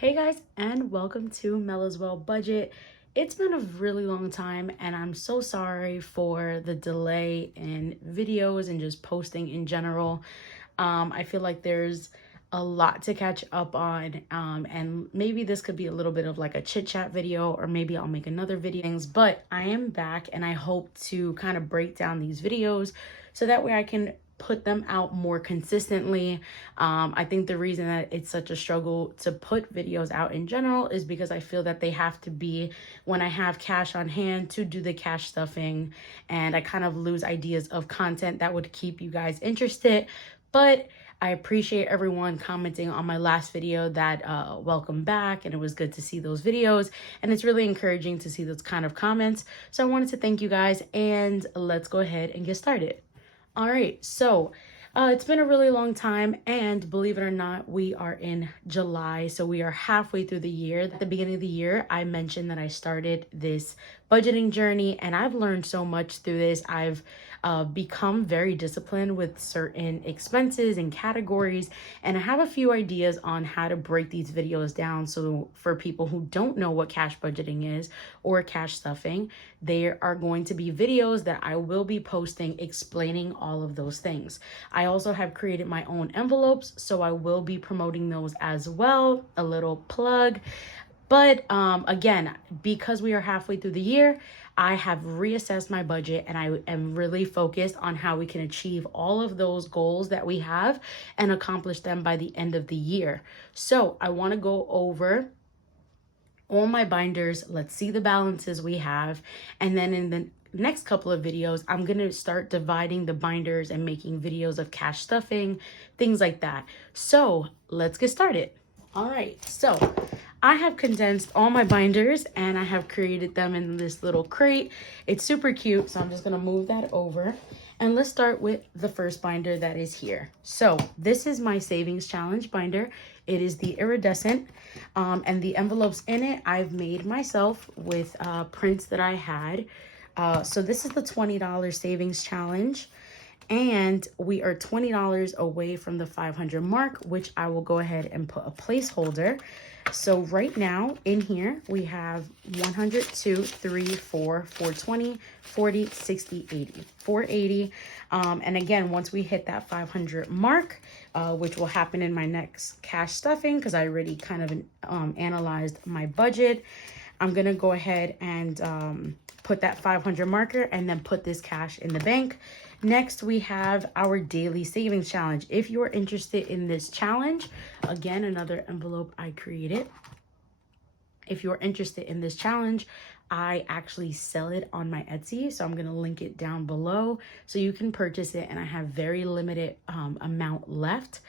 Hey guys, and welcome to Mel as Well Budget. It's been a really long time, and I'm so sorry for the delay in videos and just posting in general. I feel like there's a lot to catch up on, and maybe this could be a little bit of like a chit chat video, or maybe I'll make another video. But I am back, and I hope to kind of break down these videos so that way I can put them out more consistently. I think the reason that it's such a struggle to put videos out in general is because I feel that they have to be when I have cash on hand to do the cash stuffing, and I kind of lose ideas of content that would keep you guys interested. But I appreciate everyone commenting on my last video that welcome back, and it was good to see those videos, and it's really encouraging to see those kind of comments. So I wanted to thank you guys, and let's go ahead and get started. All right, so it's been a really long time, and believe it or not, we are in July, so we are halfway through the year. At the beginning of the year, I mentioned that I started this budgeting journey, and I've learned so much through this. I've become very disciplined with certain expenses and categories, and I have a few ideas on how to break these videos down. So for people who don't know what cash budgeting is or cash stuffing, there are going to be videos that I will be posting explaining all of those things. I also have created my own envelopes, so I will be promoting those as well. A little plug. But again, because we are halfway through the year, I have reassessed my budget, and I am really focused on how we can achieve all of those goals that we have and accomplish them by the end of the year. So I want to go over all my binders. Let's see the balances we have. And then in the next couple of videos, I'm going to start dividing the binders and making videos of cash stuffing, things like that. So let's get started. All right, so I have condensed all my binders, and I have created them in this little crate. It's super cute, so I'm just gonna move that over. And let's start with the first binder that is here. So this is my savings challenge binder. It is the iridescent, and the envelopes in it I've made myself with prints that I had. So this is the $20 savings challenge, and we are $20 away from the 500 mark, which I will go ahead and put a placeholder. So right now in here, we have 100, 2, 3, 4, 420, 40, 60, 80, 480. And again, once we hit that 500 mark, which will happen in my next cash stuffing, because I already kind of analyzed my budget, I'm going to go ahead and put that 500 marker and then put this cash in the bank. Next, we have our daily savings challenge. If you are interested in this challenge, again, another envelope I created. If you're interested in this challenge, I actually sell it on my Etsy, so I'm going to link it down below so you can purchase it, and I have very limited amount left.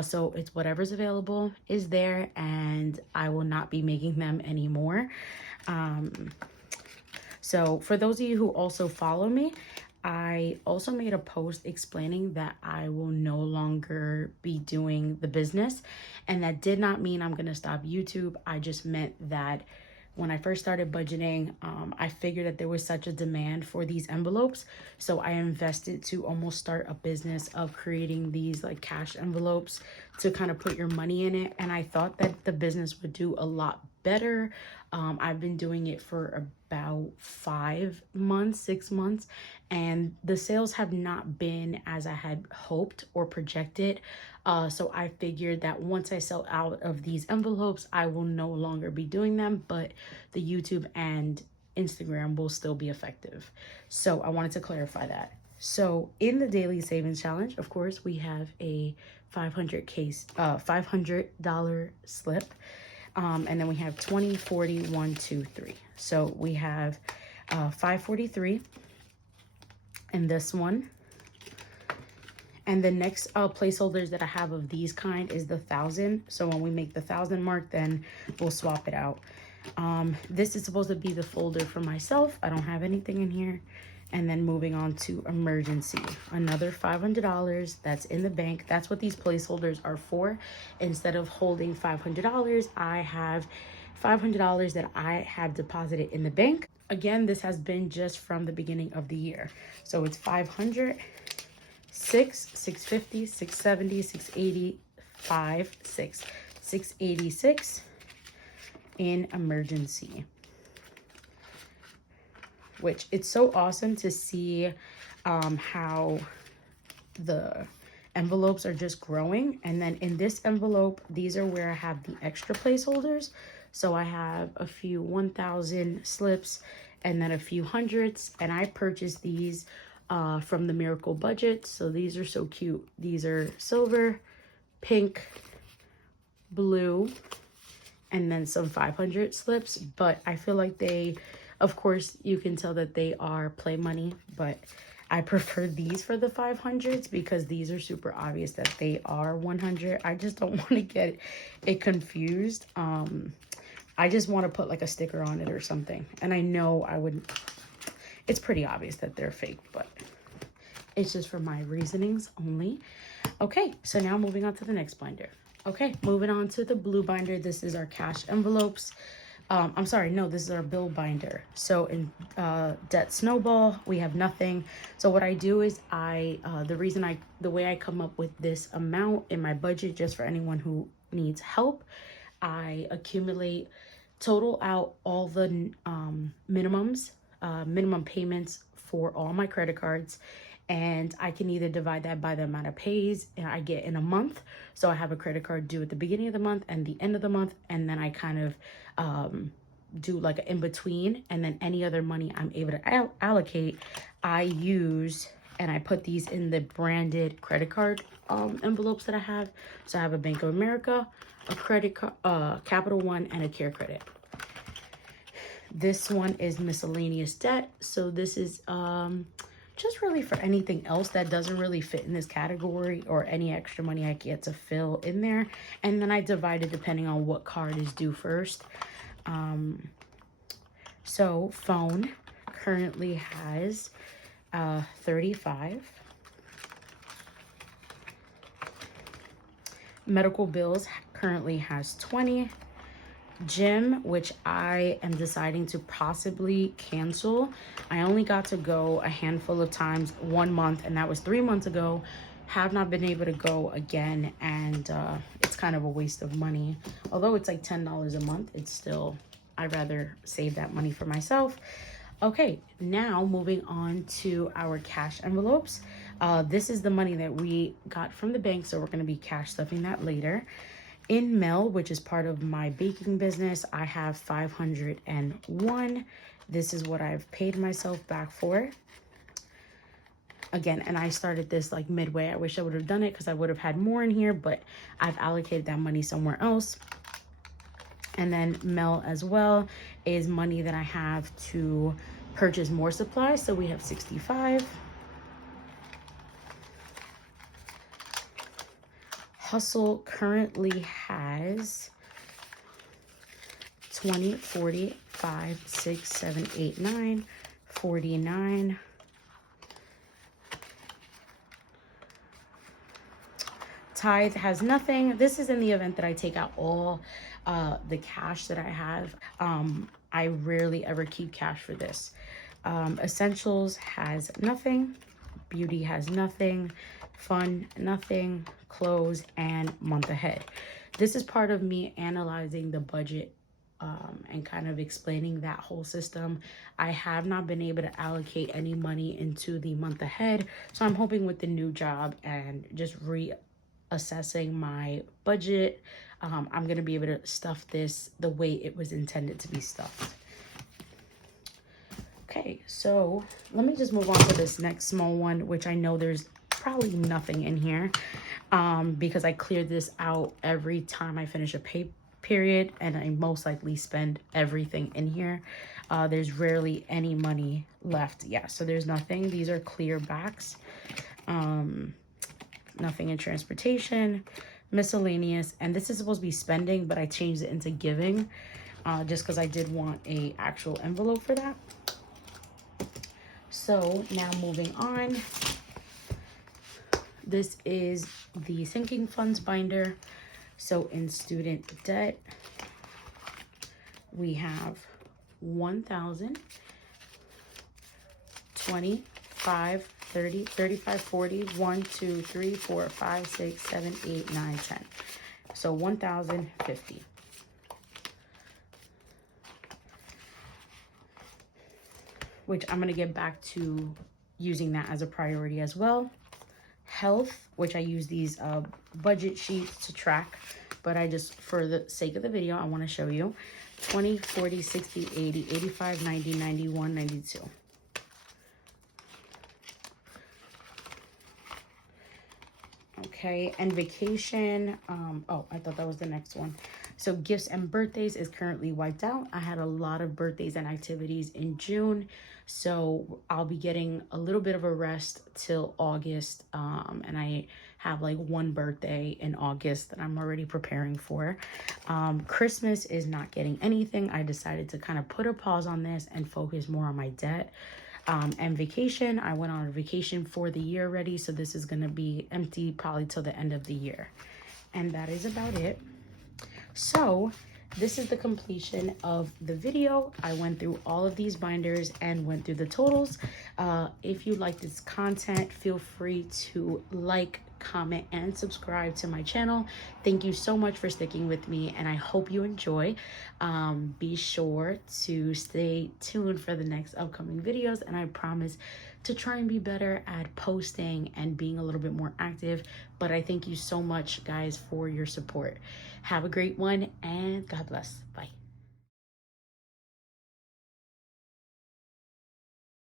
So it's whatever's available is there, and I will not be making them anymore. So for those of you who also follow me, I also made a post explaining that I will no longer be doing the business, and that did not mean I'm going to stop YouTube. I just meant that when I first started budgeting, I figured that there was such a demand for these envelopes. So I invested to almost start a business of creating these like cash envelopes to kind of put your money in it. And I thought that the business would do a lot better. I've been doing it for about 5 months, 6 months, and the sales have not been as I had hoped or projected. So I figured that once I sell out of these envelopes, I will no longer be doing them, but the YouTube and Instagram will still be effective. So I wanted to clarify that. So in the daily savings challenge, of course, we have a $500 slip. And then we have 20, 40, 1, 2, 3. So we have 543 in this one. And the next placeholders that I have of these kind is the 1,000. So when we make the 1,000 mark, then we'll swap it out. This is supposed to be the folder for myself. I don't have anything in here. And then moving on to emergency, another $500 that's in the bank. That's what these placeholders are for. Instead of holding $500, I have $500 that I have deposited in the bank. Again, this has been just from the beginning of the year. So it's 500, 650, 670, 680, 5, 6, 686, in emergency. Which it's so awesome to see how the envelopes are just growing. And then in this envelope, these are where I have the extra placeholders. So I have a few 1,000 slips and then a few hundreds, and I purchased these from the Miracle Budget. So these are so cute. These are silver, pink, blue, and then some 500 slips. But I feel like they, of course, you can tell that they are play money, but I prefer these for the 500s because these are super obvious that they are 100. I just don't want to get it confused. I just want to put like a sticker on it or something. And I know I would, it's pretty obvious that they're fake, but it's just for my reasonings only. Okay, so now moving on to the next binder. Okay, moving on to the blue binder. This is our cash envelopes. I'm sorry, no, this is our bill binder. So in Debt Snowball, we have nothing. So what I do is the way I come up with this amount in my budget, just for anyone who needs help, I accumulate, total out all the minimum payments for all my credit cards. And I can either divide that by the amount of pays I get in a month. So I have a credit card due at the beginning of the month and the end of the month. And then I kind of do like an in-between. And then any other money I'm able to allocate, I use, and I put these in the branded credit card envelopes that I have. So I have a Bank of America, a credit card, Capital One, and a Care Credit. This one is Miscellaneous Debt. So this is just really for anything else that doesn't really fit in this category or any extra money I get to fill in there. And then I divide it depending on what card is due first. So phone currently has 35. Medical bills currently has 20. Gym, which I am deciding to possibly cancel. I only got to go a handful of times 1 month, and that was 3 months ago. Have not been able to go again, and it's kind of a waste of money. Although it's like $10 a month, it's still, I'd rather save that money for myself. Okay, now moving on to our cash envelopes. This is the money that we got from the bank, so we're going to be cash stuffing that later. In Mel, which is part of my baking business, I have 501. This is what I've paid myself back for. Again, and I started this like midway. I wish I would have done it because I would have had more in here, but I've allocated that money somewhere else. And then Mel as well is money that I have to purchase more supplies. So we have 65. Hustle currently has 20, 40, 5, 6, 7, 8, 9, 49. Tithe has nothing. This is in the event that I take out all the cash that I have. I rarely ever keep cash for this. Essentials has nothing. Beauty has nothing. Fun, nothing. Clothes, and month ahead. This is part of me analyzing the budget and kind of explaining that whole system. I have not been able to allocate any money into the month ahead. So I'm hoping with the new job and just reassessing my budget, I'm going to be able to stuff this the way it was intended to be stuffed. Okay, so let me just move on to this next small one, which I know there's probably nothing in here because I cleared this out every time I finish a pay period, and I most likely spend everything in here. There's rarely any money left. Yeah, so there's nothing. These are clear backs. Nothing in transportation, miscellaneous, and this is supposed to be spending, but I changed it into giving just because I did want a actual envelope for that. So now moving on. This is the sinking funds binder. So in student debt, we have 1,000, 20, 5, 30, 35, 40, 1, 2, 3, 4, 5, 6, 7, 8, 9, 10. So 1,050. which I'm going to get back to using that as a priority as well. Health, which I use these budget sheets to track, but I just, for the sake of the video, I want to show you 20, 40, 60, 80, 85, 90, 91, 92. Okay, and vacation, oh, I thought that was the next one. So gifts and birthdays is currently wiped out. I had a lot of birthdays and activities in June, so I'll be getting a little bit of a rest till August, and I have like one birthday in August that I'm already preparing for. Christmas is not getting anything. I decided to kind of put a pause on this and focus more on my debt. And vacation, I went on a vacation for the year already, so this is going to be empty probably till the end of the year. And that is about it. So this is the completion of the video. I went through all of these binders and went through the totals. If you like this content, feel free to like, comment, and subscribe to my channel. Thank you so much for sticking with me, and I hope you enjoy. Be sure to stay tuned for the next upcoming videos, and I promise to try and be better at posting and being a little bit more active. But I thank you so much, guys, for your support. Have a great one, and God bless. Bye.